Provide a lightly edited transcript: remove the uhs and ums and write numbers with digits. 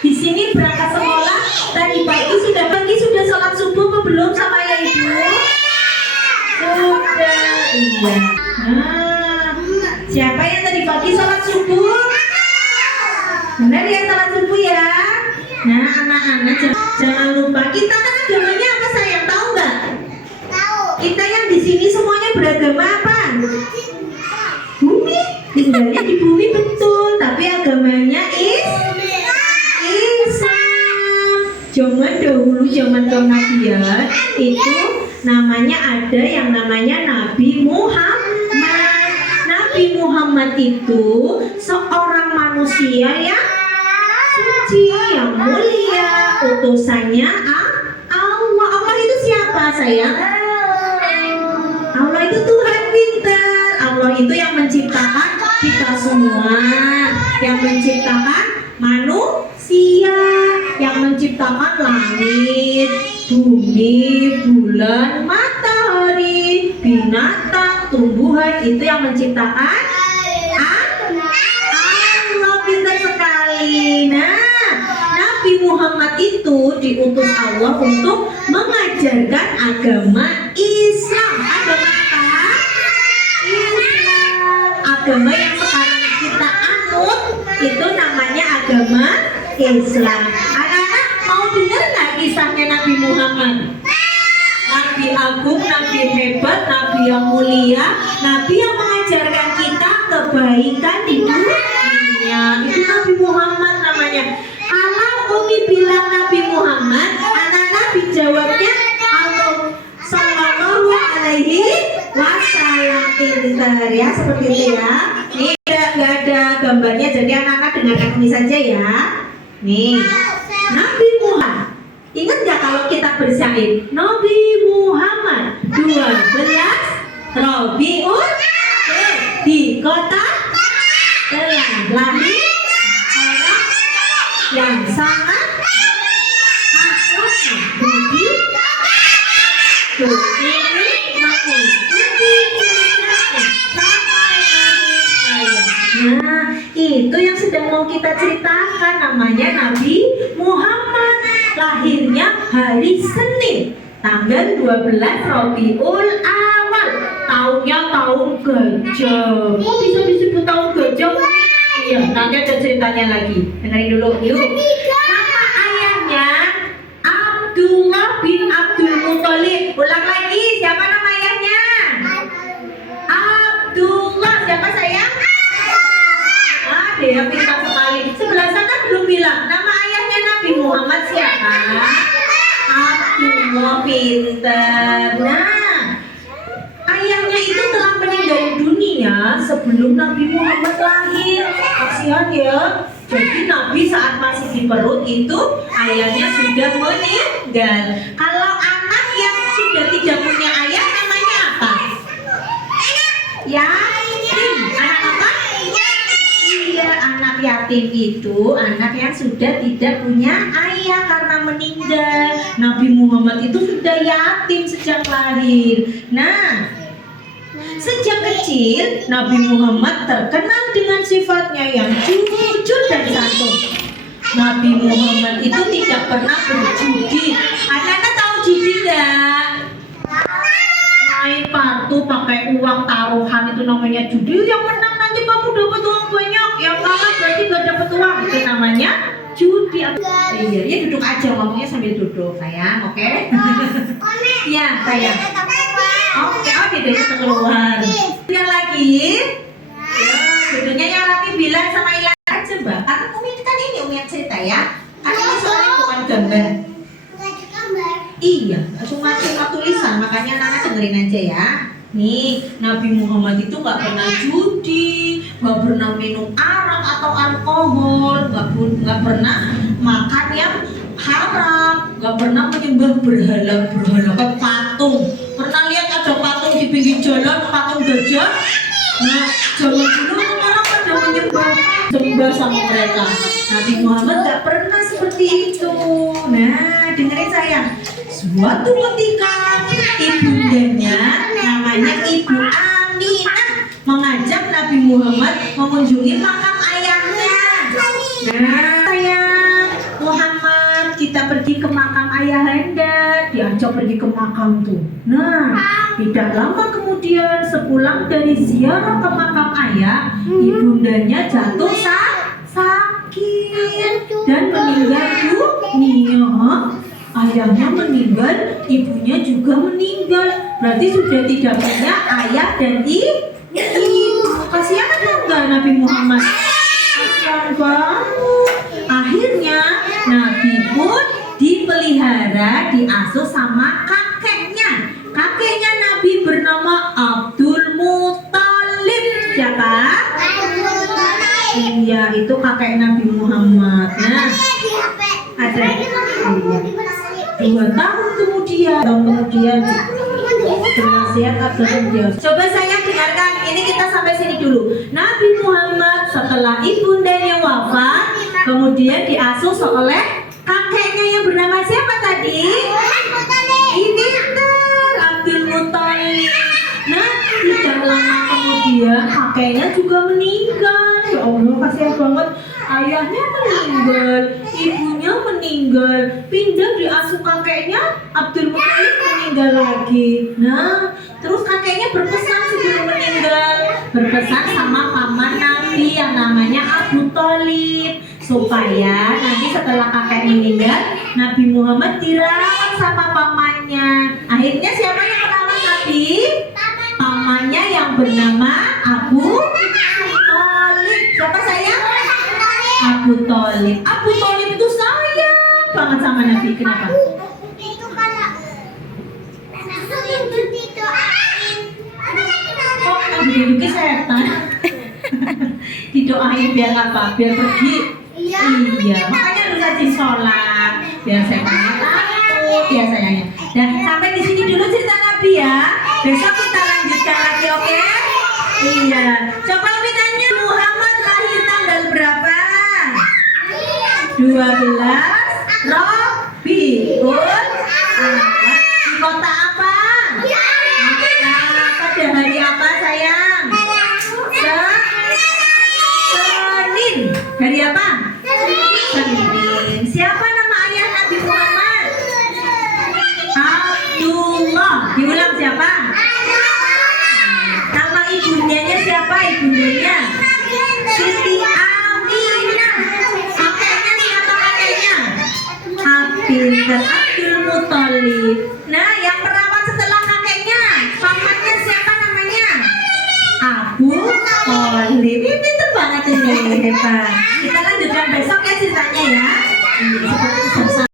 di sini berangkat sekolah tadi pagi sudah sholat subuh apa belum sama ayah ibu? Sudah, iya. Nah, siapa yang tadi pagi sholat subuh? Benar ya sholat subuh ya. Nah, anak-anak jangan lupa kita kan agamanya apa sayang, tahu nggak? Tahu. Kita yang di sini semuanya beragama apa? Bumi, tinggalnya di bumi betul, tapi agamanya Islam. Zaman dahulu, zaman kenabian itu namanya ada yang namanya Nabi Muhammad. Nabi Muhammad itu seorang manusia yang suci, yang mulia, utusannya Allah. Allah itu siapa sayang? Allah itu Tuhan pintar. Allah itu yang menciptakan kita semua, yang menciptakan manusia, yang menciptakan langit, bumi, bulan, matahari, binatang, tumbuhan, itu yang menciptakan Allah. Pintar sekali. Nah, Nabi Muhammad itu diutus Allah untuk mengajarkan agama Islam. Agama apa? Islam. Agama yang sekarang kita anut itu namanya agama Islam. Anak-anak mau dengar nggak kisahnya Nabi Muhammad? Nabi agung, Nabi hebat, Nabi yang mulia, Nabi yang mengajarkan kita kebaikan di dunia. Itu Nabi Muhammad namanya. Kalau Umi bilang Nabi Muhammad, anak-anak dijawabnya Allah Sallallahu Alaihi Wasallam. Pintar ya, seperti itu ya. Ini nggak ada gambarnya, jadi anak-anak dengarkan ini saja ya. Nih, Nabi Muhammad. Ingat nggak kalau kita bersyair Nabi Muhammad 12 Rabiul di kota telah lahir orang yang sangat akhlaknya budi ini mengikuti sunnahnya sampai akhir hayat. Nah, itu yang sedang mau kita ceritakan, namanya Nabi Muhammad. Lahirnya hari Senin tanggal 12 Rabiul Awal. Tahunnya tahun gajah. Kok bisa disebut tahun gajah? Iya, nanti ada ceritanya lagi. Dengerin dulu yuk. Nama ayahnya Abdullah bin Abdul Muthalib. Ulang lagi, siapa nama ayahnya? Abdullah. Siapa sayang? Dia pintar sekali. Sebelah sana belum bilang nama ayahnya Nabi Muhammad siapa? Abdullah. Pintar. Nah, ayahnya itu telah meninggal dunia sebelum Nabi Muhammad lahir. Kasihan ya. Jadi Nabi saat masih di perut itu ayahnya sudah meninggal. Kalau anak yang sudah tidak punya ayah namanya apa? Yatim. Anak apa? Iya, anak yatim itu anak yang sudah tidak punya ayah karena meninggal. Nabi Muhammad itu sudah yatim sejak lahir. Nah, sejak kecil Nabi Muhammad terkenal dengan sifatnya yang jujur dan santun. Nabi Muhammad itu tidak pernah berjudi. Anak-anak tahu judi enggak? Main kartu pakai uang taruhan itu namanya judi. Yang menang nanti kamu dapat uang banyak, yang kalah berarti gak dapat uang. Itu namanya judi. Iya, ya duduk aja, ngomongnya sambil duduk sayang, oke? Iya sayang. Oke, oh tidurnya keluar. Yang lagi, ya, duduknya yang rapi bilang sama Ilan aja mbak. Karena Umi kan ini Umi yang cerita ya. Karena ini soalnya bukan gambar. Iya, cuma tulisan, makanya Nana dengerin aja ya. Nih, Nabi Muhammad itu gak pernah judi, gak pernah minum arak atau alkohol, gak pernah makan yang haram, gak pernah menyembah berhala ke patung. Pernah lihat ada patung di pinggir jalan, patung gajah? Nah, zaman dulu orang pada menyembah sama mereka. Nabi Muhammad gak pernah seperti itu. Nah, dengerin sayang. Suatu ketika ibundanya namanya Ibu Aminah mengajak Nabi Muhammad mengunjungi makam ayahnya. Nah sayang, pergi ke makam ayahanda, diajak pergi ke makam tuh. Nah, tidak lama kemudian sepulang dari ziarah ke makam ayah, ibundanya jatuh sakit dan meninggal dunia. Ayahnya meninggal, ibunya juga meninggal. Berarti sudah tidak punya ayah dan ibu. Kasihan kan enggak Nabi Muhammad? Kasihan banget. Akhirnya Nabi pun dipelihara, diasuh sama kakeknya. Kakeknya Nabi bernama Abdul Muthalib. Siapa? Iya, itu kakek Nabi Muhammad. Nah, ada. Iya. 2 tahun kemudian, penasihat Abdul. Coba saya dengarkan, ini kita sampai sini dulu. Nabi Muhammad setelah ibundanya wafat, kemudian diasuh oleh kakeknya yang bernama siapa tadi? Ini Abdul Muthalib. Nah, tidak lama kemudian kakeknya juga meninggal. Ya Allah, kasihan banget. Ayahnya meninggal, ibunya meninggal, pindah diasuh kakeknya, Abdul Muthalib meninggal lagi. Nah, terus kakeknya berpesan sebelum meninggal, berpesan sama paman Nabi yang namanya Abu Thalib, supaya nanti setelah kakek meninggal, Nabi Muhammad dirawat sama pamannya. Akhirnya siapa yang merawat Nabi? Pamannya yang bernama Abu Thalib. Siapa sayang? Abu Thalib. Abu Thalib itu sayang banget sama Nabi. Kenapa? Oh, Nabi setan. Didoain biar apa? Biar pergi. Iya, makanya harus rajin sholat. Biar setannya takut, ya sayangnya. Dan sampai di sini dulu cerita Nabi ya. Besok kita lanjutkan lagi, oke? Iya. Coba ditanya Muhammad lahir tanggal berapa? 12 Rabiul Awal. Di kota apa? Pada hari apa sayang? Senin. Hari apa? Senin. Siapa nama ayah Nabi Muhammad? Abdullah. Diulang siapa? Nama ibundanya siapa ibundanya? Siti Aminah. Kakeknya siapa kakeknya? Pinter Abdul Muthalib. Nah, yang merawat setelah kakeknya, pamannya siapa namanya? Abu Thalib. Ini pinter banget ini, hebat. Kita lanjutkan besok ya ceritanya ya.